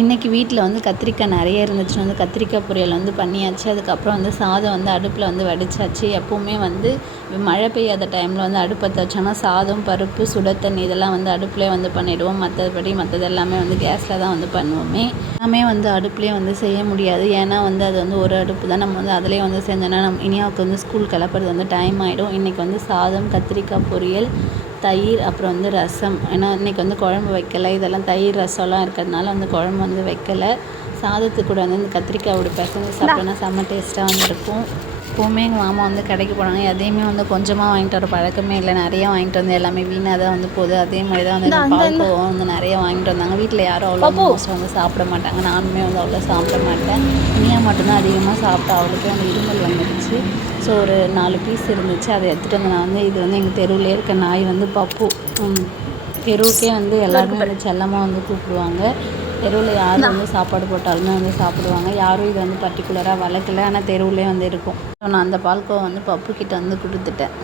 இன்றைக்கி வீட்டில் வந்து கத்திரிக்காய் நிறைய இருந்துச்சுன்னு வந்து கத்திரிக்காய் பொரியல் வந்து பண்ணியாச்சு. அதுக்கப்புறம் வந்து சாதம் வந்து அடுப்பில் வந்து வடிச்சாச்சு. எப்போவுமே வந்து மழை பெய்யாத டைமில் வந்து அடுப்பு பற்ற வச்சோன்னா சாதம், பருப்பு, சுட தண்ணி இதெல்லாம் வந்து அடுப்புலேயே வந்து பண்ணிவிடுவோம். மற்றது எல்லாமே வந்து கேஸில் தான் வந்து பண்ணுவோமே. எல்லாமே வந்து அடுப்புலேயே வந்து செய்ய முடியாது. ஏன்னா வந்து அது வந்து ஒரு அடுப்பு தான். நம்ம வந்து அதிலே வந்து செஞ்சோன்னா இனியாவுக்கு வந்து ஸ்கூல் கிளப்புறது வந்து டைம் ஆகிடும். இன்றைக்கி வந்து சாதம், கத்திரிக்காய் பொரியல், தயிர், அப்புறம் வந்து ரசம். ஏன்னா இன்றைக்கி வந்து குழம்பு வைக்கலை. இதெல்லாம் தயிர் ரசம்லாம் இருக்கிறதுனால வந்து குழம்பு வந்து வைக்கலை. சாதத்துக்கு கூட வந்து இந்த கத்திரிக்காயோட பிசைஞ்சு சாப்பிட்டோன்னா செம்ம டேஸ்ட்டாக வந்து இருக்கும். எப்போவுமே எங்கள் மாமா வந்து கடைக்கு போனாங்க. எதையுமே வந்து கொஞ்சமாக வாங்கிட்டு வர பழக்கமே இல்லை. நிறைய வாங்கிட்டு வந்து எல்லாமே வீணாக தான் வந்து போகுது. அதே மாதிரி தான் வந்து பால்கோவா வந்து நிறைய வாங்கிட்டு வந்தாங்க. வீட்டில் யாரும் அவ்வளோ மோஸ்ட்டாக வந்து சாப்பிட மாட்டாங்க. நானுமே வந்து அவ்வளோ சாப்பிட மாட்டேன். இனியா மட்டும்தான் அதிகமாக சாப்பிட்டா. அவளுக்கே வந்து இருமல் வந்துடுச்சு. ஸோ ஒரு 4 பீஸ் இருந்துச்சு. அதை எடுத்துகிட்டு வந்து நான் வந்து இது வந்து எங்கள் தெருவிலே இருக்க நாய் வந்து பப்பு. தெருவுக்கே வந்து எல்லாருமே வந்து செல்லமாக வந்து கூப்பிடுவாங்க. தெருவில் யார் வந்து சாப்பாடு போட்டாலுமே வந்து சாப்பிடுவாங்க. யாரும் இதை வந்து பர்டிகுலராக வளர்க்கல. ஆனால் தெருவிலே வந்து இருக்கும். ஸோ நான் அந்த பால்கோவா வந்து பப்புக்கிட்ட வந்து கொடுத்துட்டேன்.